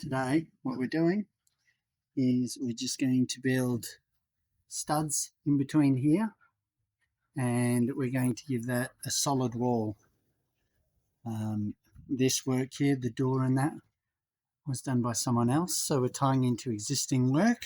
Today what we're doing is we're just going to build studs in between here, and we're going to give that a solid wall. This work here, the door and that, was done by someone else, so we're tying into existing work.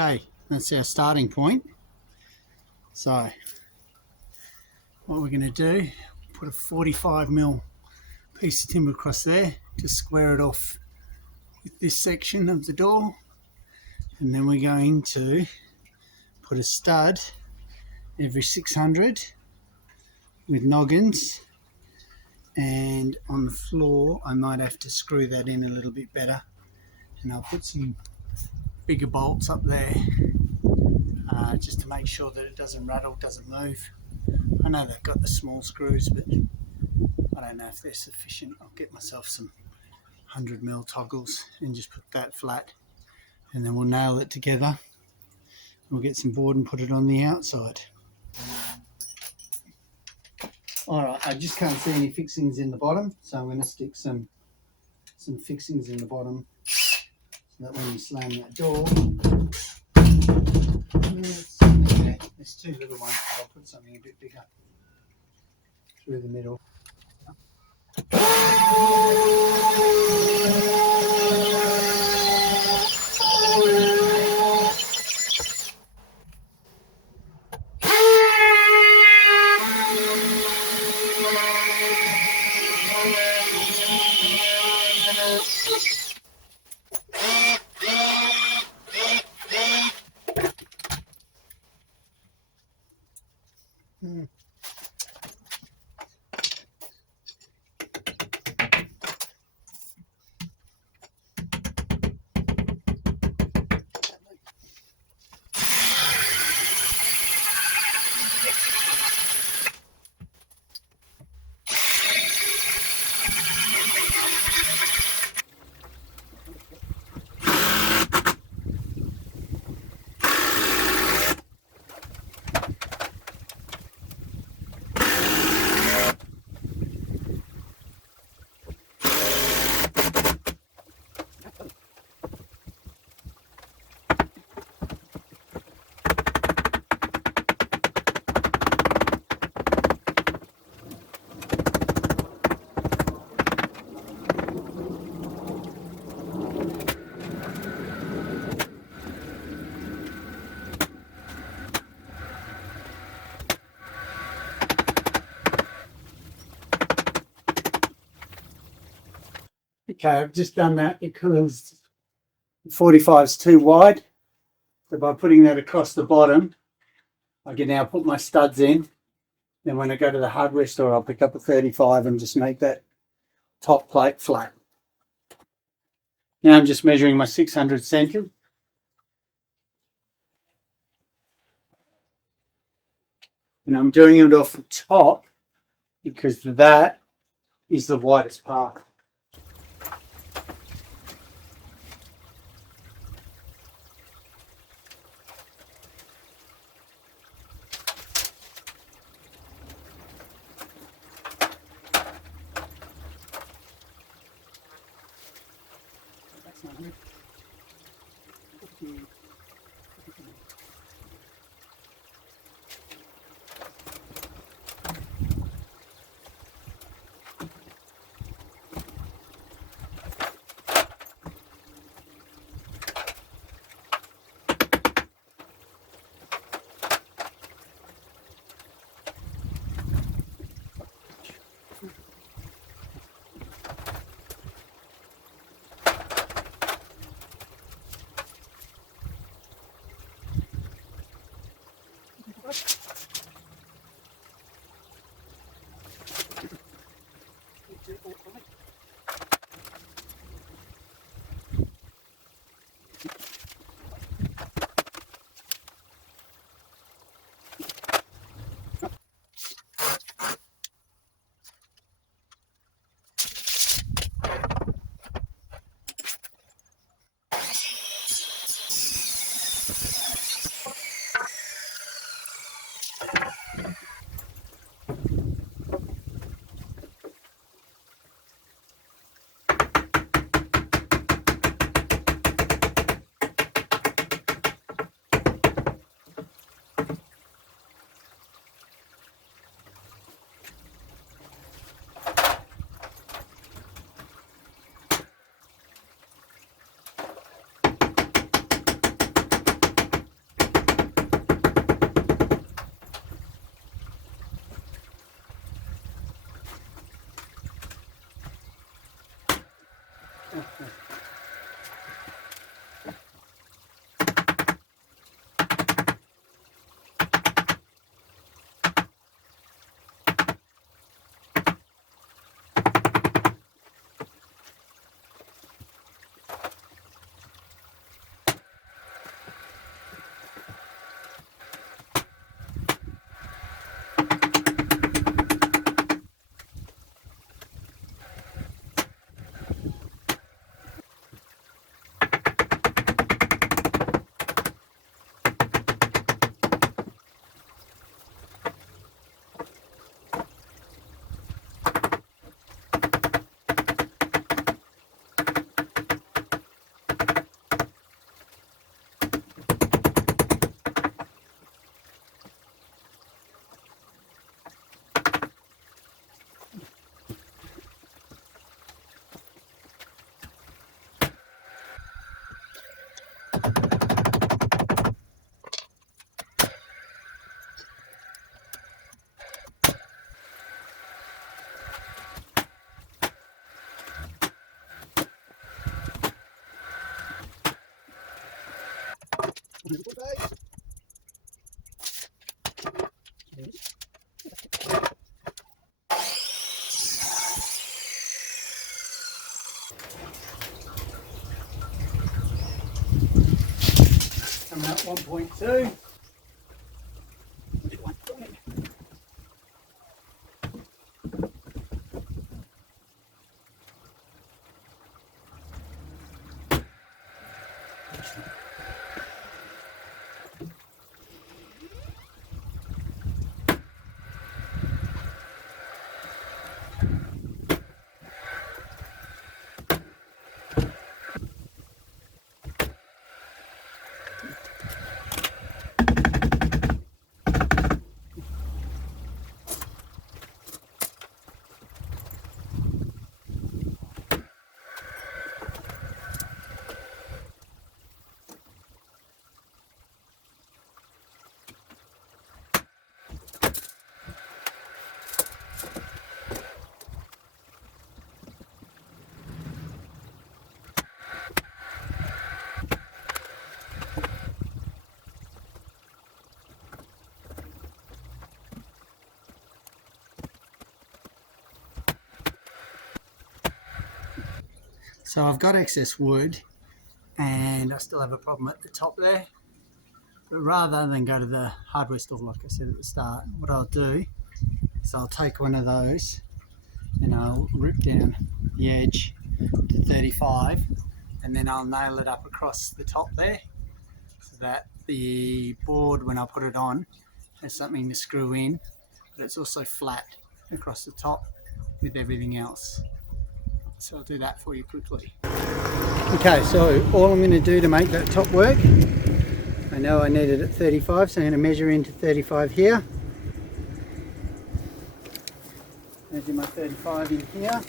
Okay, that's our starting point. So what we're going to do, put a 45mm piece of timber across there to square it off with this section of the door, and then we're going to put a stud every 600 with noggins, and on the floor I might have to screw that in a little bit better, and I'll put some bigger bolts up there just to make sure that it doesn't rattle, doesn't move. I know they've got the small screws, but I don't know if they're sufficient. I'll get myself some 100mm toggles and just put that flat, and then we'll nail it together. We'll get some board and put it on the outside. Alright, I just can't see any fixings in the bottom, so I'm going to stick some fixings in the bottom so that when you slam that door, there's two little ones, but I'll put something a bit bigger through the middle. Okay, I've just done that because 45 is too wide. So by putting that across the bottom, I can now put my studs in. Then when I go to the hardware store, I'll pick up a 35 and just make that top plate flat. Now I'm just measuring my 600 centimeters. And I'm doing it off the top because that is the widest part. I'm at 1.2. So I've got excess wood and I still have a problem at the top there. But rather than go to the hardware store like I said at the start, what I'll do is I'll take one of those and I'll rip down the edge to 35 and then I'll nail it up across the top there so that the board, when I put it on, has something to screw in, but it's also flat across the top with everything else. So I'll do that for you quickly. Okay, so all I'm going to do to make that top work, I know I need it at 35, so I'm going to measure into 35 here. Measure my 35 in here.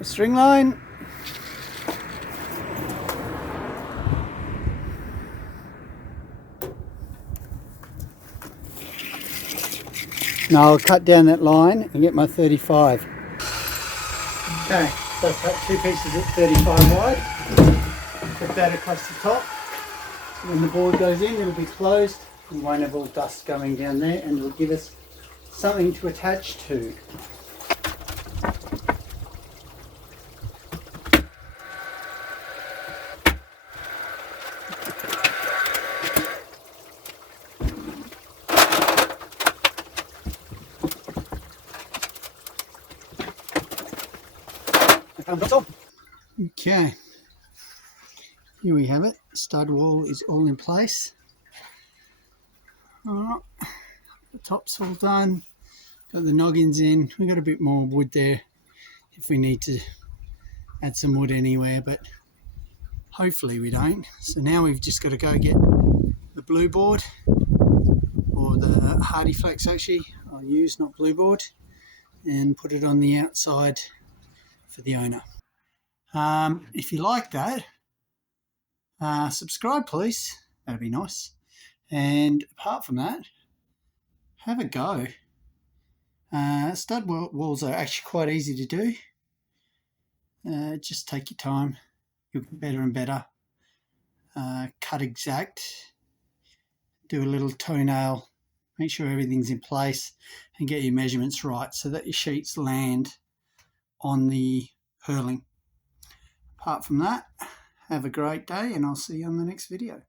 A string line. Now I'll cut down that line and get my 35. Okay, so I've cut two pieces at 35 wide. Put that across the top. So when the board goes in, it'll be closed. We won't have all dust going down there, and it'll give us something to attach to. Okay, here we have it. Stud wall is all in place. Alright, the top's all done. Got the noggins in. We've got a bit more wood there if we need to add some wood anywhere, but hopefully we don't. So now we've just got to go get the blue board, or the Hardy Flex actually, I'll use, not blue board, and put it on the outside for the owner. If you like that, subscribe please, that'd be nice. And apart from that, have a go. Stud walls are actually quite easy to do. Just take your time, you'll get better and better. Cut exact, do a little toenail, make sure everything's in place and get your measurements right so that your sheets land on the purling. Apart from that, have a great day and I'll see you on the next video.